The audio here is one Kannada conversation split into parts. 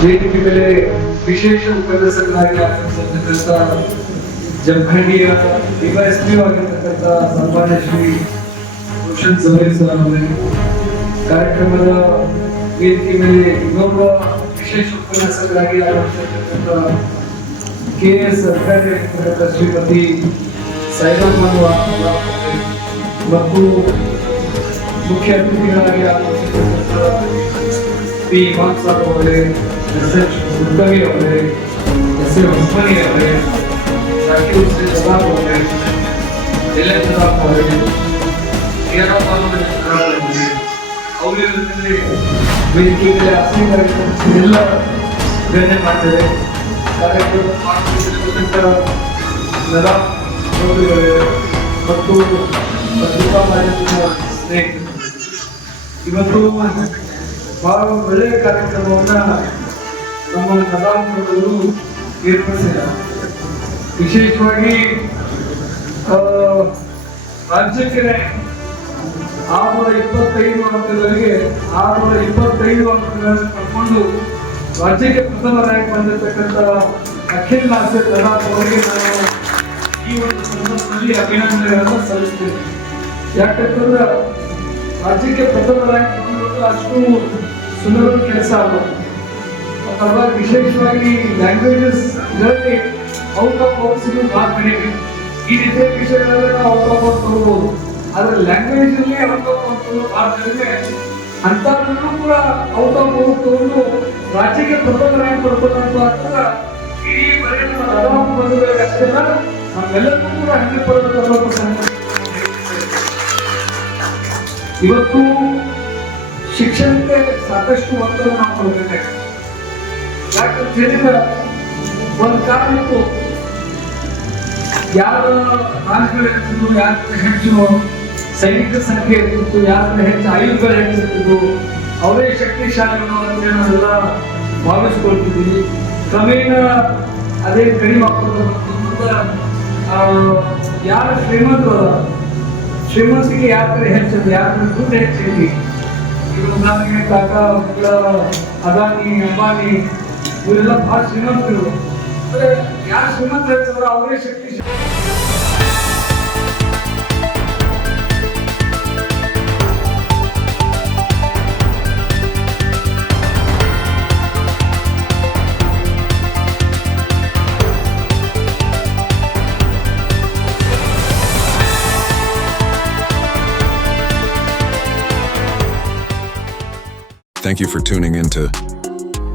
ವೇದಿಕೆ ಮೇಲೆ ವಿಶೇಷ ಉಪನ್ಯಾಸಕರಾಗಿ ಆಗಮಿಸಿರ್ತಕ್ಕಂಥ ಜಮಖಂಡಿಯ ಡಿವೈಎಸ್ಪಿ ಆಗಿರ್ತಕ್ಕಂಥ ಸನ್ಮಾನ್ಯ ಶ್ರೀ ರೋಷನ್ ಜಮೀರ್ ಸರ್ ಅವರೇ ಕಾರ್ಯಕ್ರಮದ ವೇದಿಕೆ ಮೇಲೆ ಇನ್ನೊಬ್ಬ ವಿಶೇಷ ಉಪನ್ಯಾಸಕರಾಗಿ ಆಗಮಿಸಿರ್ತಕ್ಕಂಥ ಕೆ ಎಸ್ ಅಧಿಕಾರಿ ಆಗಿರ್ತಕ್ಕಂಥ ಶ್ರೀಮತಿ ಸೈರಮ್ಮನ್ ವಾಸವ ಅವರೇ ಮತ್ತು ಮುಖ್ಯ ಅತಿಥಿಗಳಾಗಿ ಆಗಮಿಸಿರ್ತಕ್ಕಂಥ ಪಿ ಇಮಾನ್ ಸಾಬ್ ಅವರೇ ಎಸ್ ಎಚ್ ಮುದ್ದವಿ ಅವರೇ ಎಸ್ ಎ ಉಸ್ಮಾನಿ ಅವರೇ ಜಾಕೀರ್ ಹುಸೇನ್ ಸದಾಬ್ ಅವರೇ ಏನೋ ಅವರಲ್ಲಿ ವೇದಿಕೆಯಲ್ಲಿ ಆಸೀನರಾಗಿರ್ತಕ್ಕಂಥ ಎಲ್ಲ ಗಣ್ಯ ಮಾಡ್ತಾರೆ. ಕಾರ್ಯಕ್ರಮ ಮಾಡ್ತಿರ್ತಕ್ಕಂಥ ನರ ಸಹೋದರಿಗಳೇ ಮತ್ತು ಪತ್ರಿಕಾ ಮಾಧ್ಯಮದ ಸ್ನೇಹಿತರು. ಇವತ್ತು ಬಹಳ ಒಳ್ಳೆಯ ಕಾರ್ಯಕ್ರಮವನ್ನು ನಮ್ಮ ಕಲಾವಿದರು ಏರ್ಪಡಿಸಿದ್ದಾರೆ. ವಿಶೇಷವಾಗಿ ರಾಜ್ಯಕ್ಕೆ ಆರುನೂರ ಇಪ್ಪತ್ತೈದು ಅಂಕಗಳಿಗೆ ಆರುನೂರ ಇಪ್ಪತ್ತೈದು ಅಂಕಗಳನ್ನು ಪಡ್ಕೊಂಡು ರಾಜ್ಯಕ್ಕೆ ಪ್ರಥಮ ರ್ಯಾಂಕ್ ಬಂದಿರತಕ್ಕಂಥ ಅಖಿಲ್ ನಾಸ್ಯ ಕಲಾಪವರಿಗೆ ನಾನು ಈ ಒಂದು ಸಂದರ್ಭದಲ್ಲಿ ಅಭಿನಂದನೆಗಳನ್ನು ಸಲ್ಲಿಸ್ತೇನೆ. ಯಾಕಂತಂದ್ರೆ ರಾಜ್ಯಕ್ಕೆ ಪ್ರಥಮ ರ್ಯಾಂಕ್ ಬಂದಿರೋದು ಅಷ್ಟು ಸುಲಭ ಕೆಲಸ ಅಲ್ಲ ಮತ್ತು ವಿಶೇಷವಾಗಿ ಲ್ಯಾಂಗ್ವೇಜಸ್ ಇದರಲ್ಲಿ ಔಟ್ ಆಫ್ ಕಡಿಮೆ ಈ ರೀತಿಯ ವಿಷಯಗಳಲ್ಲಿ ನಾವು ಔಟ್ ಆಫ್ ಔಟ್ ತಗೋಬಹುದು ಆದ್ರೆ ಲ್ಯಾಂಗ್ವೇಜ್ ಅಲ್ಲಿ ಔಟ್ ಆಫ್ ತಗೋದು ಭಾಳ ಕೂಡ ಔಟ್ ತಗೊಂಡು ರಾಜ್ಯಕ್ಕೆ ಪ್ರಥಮ ರ್ಯಾಂಕ್ ಬರ್ಬೇಕಂತ ಅಂತಂದ್ರೆ ಇಡೀ ಬರೀ ನಮ್ಮ ಅಷ್ಟೇ ಅಲ್ಲ ನಮ್ಮೆಲ್ಲರಿಗೂ ಕೂಡ ಪರ್ಸೆಂಟ್ ಇವತ್ತು ಶಿಕ್ಷಣಕ್ಕೆ ಸಾಕಷ್ಟು ಒತ್ತಡ ನಾವು ಕೊಡಬೇಕಾಗಿದೆ ಯಾಕಂತ ಹೇಳಿದ್ರೆ ಒಂದು ಕಾರಣಕ್ಕೂ. ಯಾರ ರಾಜ್ಯಗಳು ಇರ್ತಿದ್ವು ಯಾರ ಹೆಚ್ಚು ಸೈನಿಕ ಸಂಖ್ಯೆ ಇರ್ತಿತ್ತು ಯಾರ ಹೆಚ್ಚು ಆಯುಧಗಳು ಹೆಚ್ಚಿರ್ತಿದ್ರು ಅವರೇ ಶಕ್ತಿಶಾಲಿಗಳು ಅಂತ ನಾವೆಲ್ಲ ಭಾವಿಸ್ಕೊಳ್ತಿದ್ವಿ ಕ್ರಮೇಣ ಅದೇ ಕಡಿಮೆ ಯಾರ ಶ್ರೀಮಂತರು? ಶ್ರೀಮಂತಿಗೆ ಯಾರ ಹೆಚ್ಚದು ಯಾರ ದುಡ್ಡು ಹೆಚ್ಚೈತಿ ಈಗ ಉದಾಹರಣೆಗೆ ಟಾಟಾ ಅದಾನಿ ಅಂಬಾನಿ ಇವರೆಲ್ಲ ಬಹಳ ಶ್ರೀಮಂತರು ಯಾರು ಶ್ರೀಮಂತ ಇರ್ತಾರೋ ಅವರೇ ಶಕ್ತಿ. Thank you for tuning in to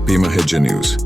Bima Hija News.